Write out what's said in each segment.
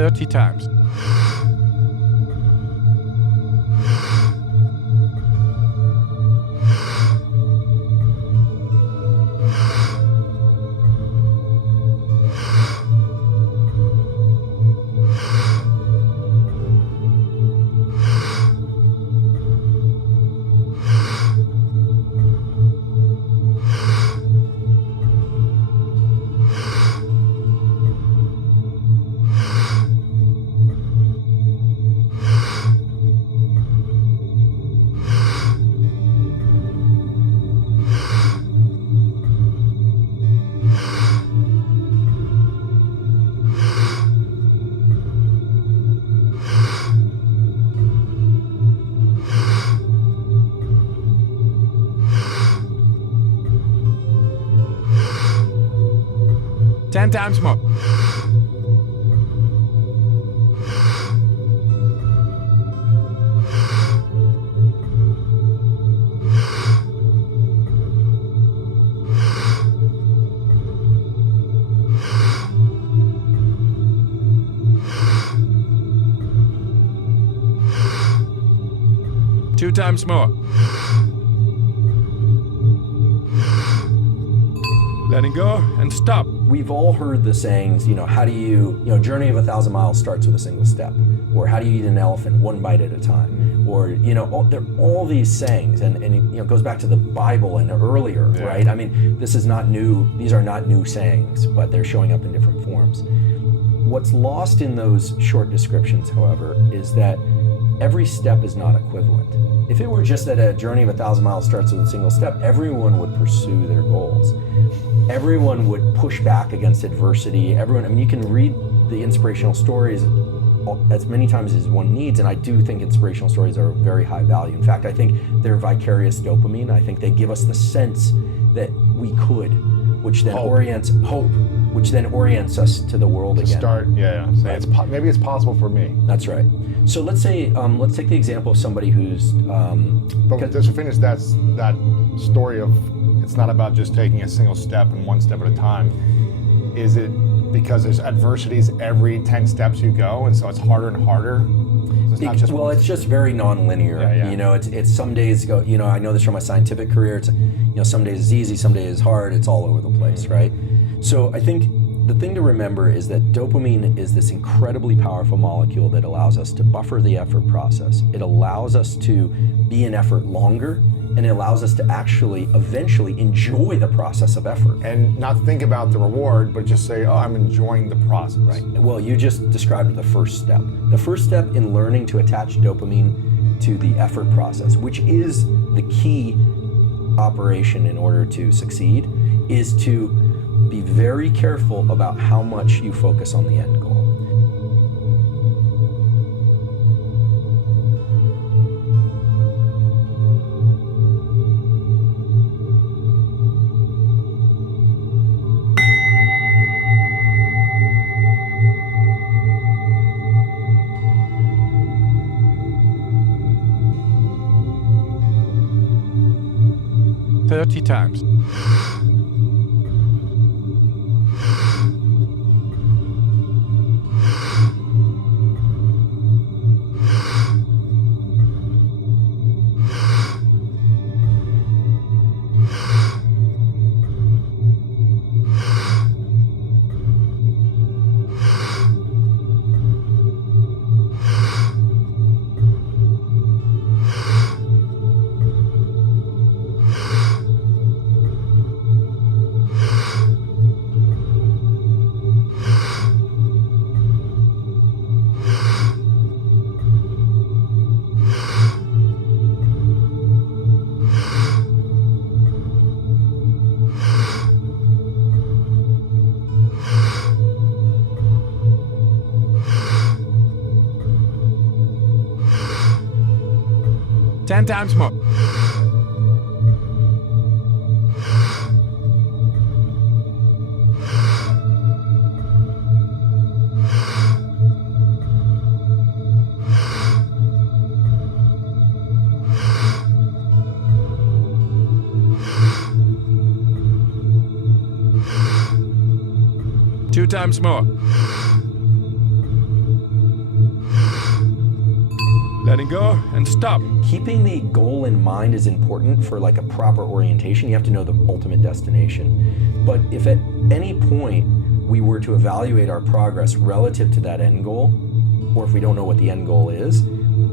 30 times. Ten times more. Two times more. Letting go and stop. We've all heard the sayings, how do you journey of 1,000 miles starts with a single step, or how do you eat an elephant one bite at a time, or there are all these sayings, and it goes back to the Bible and earlier, right? I mean, this is not new. These are not new sayings, but they're showing up in different forms. What's lost in those short descriptions, however, is that every step is not equivalent. If it were just that a journey of 1,000 miles starts with a single step, everyone would pursue their goals. Everyone would push back against adversity. You can read the inspirational stories as many times as one needs, and I do think inspirational stories are of very high value. In fact, I think they're vicarious dopamine. I think they give us the sense that we could, which then orients us to the world again. So maybe it's possible for me. That's right. So let's say, let's take the example of somebody who's... but just to finish that story of, it's not about just taking a single step and one step at a time. Is it because there's adversities every 10 steps you go, and so it's harder and harder? It's just very non-linear. It's some days go, I know this from my scientific career, it's, some days it's easy, some days it's hard, it's all over the place, right? So I think the thing to remember is that dopamine is this incredibly powerful molecule that allows us to buffer the effort process. It allows us to be in effort longer, and it allows us to actually eventually enjoy the process of effort. And not think about the reward, but just say, I'm enjoying the process. Right. Well, you just described the first step. The first step in learning to attach dopamine to the effort process, which is the key operation in order to succeed, is to be very careful about how much you focus on the end goal. Thirty times. Ten times more. Two times more. letting go, and stop. Keeping the goal in mind is important for like a proper orientation. You have to know the ultimate destination. But if at any point we were to evaluate our progress relative to that end goal, or if we don't know what the end goal is,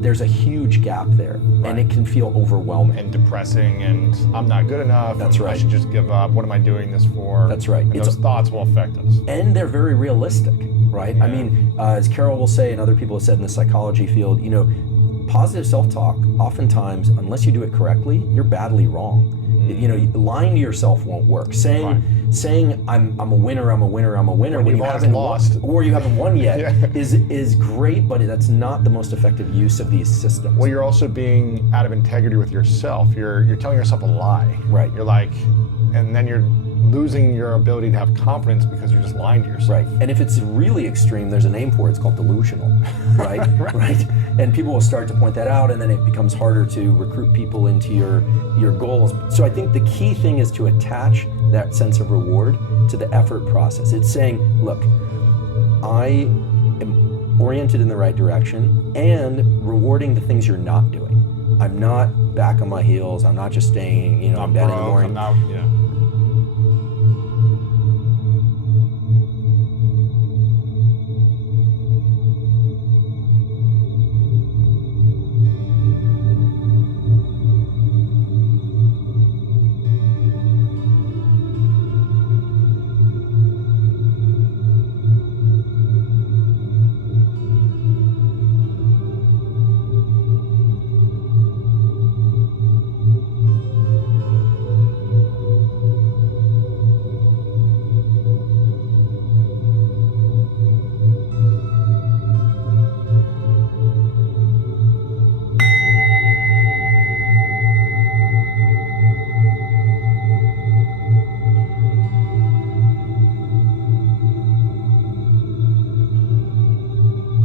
there's a huge gap there, and it can feel overwhelming. And depressing, and I'm not good enough. That's right. I should just give up. What am I doing this for? That's right. And those thoughts will affect us. And they're very realistic, right? Yeah. I mean, as Carol will say, and other people have said in the psychology field, you know, positive self-talk, oftentimes, unless you do it correctly, you're badly wrong. You know, lying to yourself won't work. Saying I'm a winner, I'm a winner, I'm a winner when you haven't lost or you haven't won yet Yeah. is great, but that's not the most effective use of these systems. Well, you're also being out of integrity with yourself. You're telling yourself a lie. Right. You're like, and then you're losing your ability to have confidence because you're just lying to yourself. Right. And if it's really extreme, there's a name for it. It's called delusional, right? Right. And people will start to point that out, and then it becomes harder to recruit people into your goals. So I think the key thing is to attach that sense of reward to the effort process. It's saying, look, I am oriented in the right direction and rewarding the things you're not doing. I'm not back on my heels. I'm not just staying, in bed in the morning. I'm not, yeah.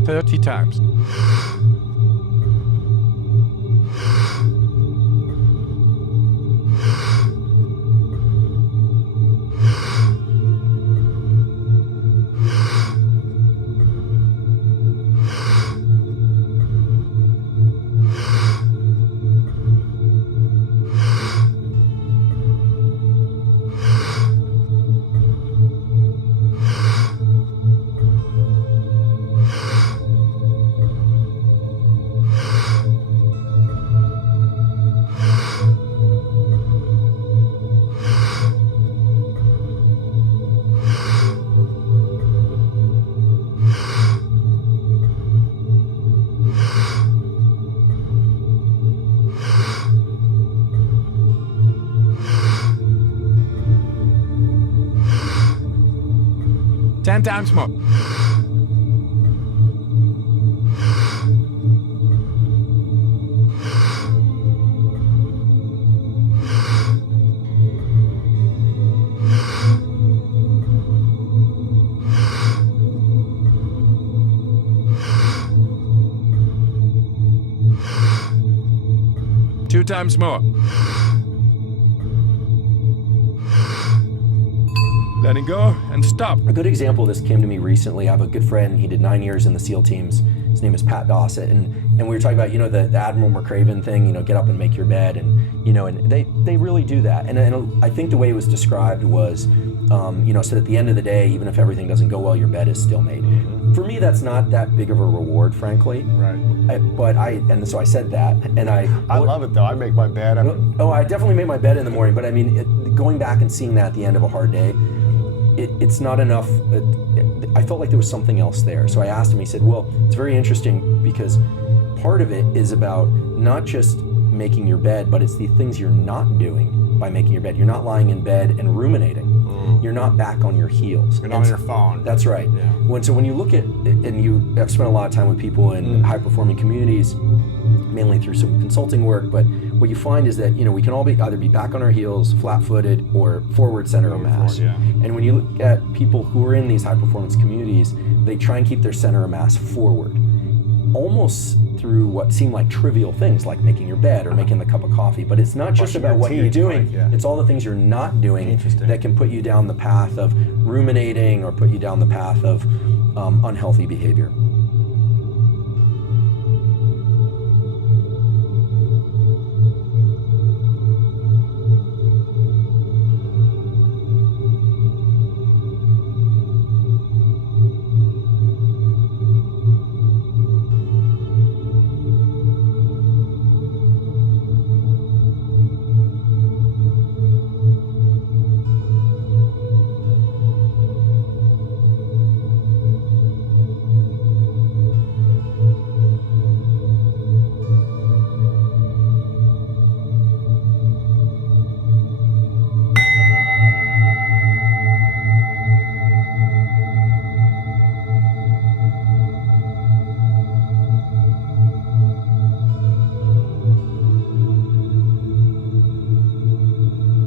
Thirty times. Ten times more. Two times more. Letting go and stop. A good example of this came to me recently. I have a good friend, he did 9 years in the SEAL teams. His name is Pat Dossett, and we were talking about, the Admiral McCraven thing, get up and make your bed, and they really do that. And I think the way it was described was, so at the end of the day, even if everything doesn't go well, your bed is still made. For me, that's not that big of a reward, frankly. Right. So I said that, and I love it though. I make my bed. I definitely make my bed in the morning, but I mean, going back and seeing that at the end of a hard day, it's not enough. I felt like there was something else there. So I asked him, he said, well, it's very interesting because part of it is about not just making your bed, but it's the things you're not doing by making your bed. You're not lying in bed and ruminating. You're not back on your heels. You're not on your phone. That's right. Yeah. So when you look at, and you have spent a lot of time with people in high-performing communities, mainly through some consulting work, but what you find is that, we can all either be back on our heels, flat-footed, or forward center of mass. Yeah. And when you look at people who are in these high-performance communities, they try and keep their center of mass forward, almost through what seem like trivial things, like making your bed or making the cup of coffee. But it's not just about what you're doing, it's all the things you're not doing that can put you down the path of ruminating or put you down the path of unhealthy behavior.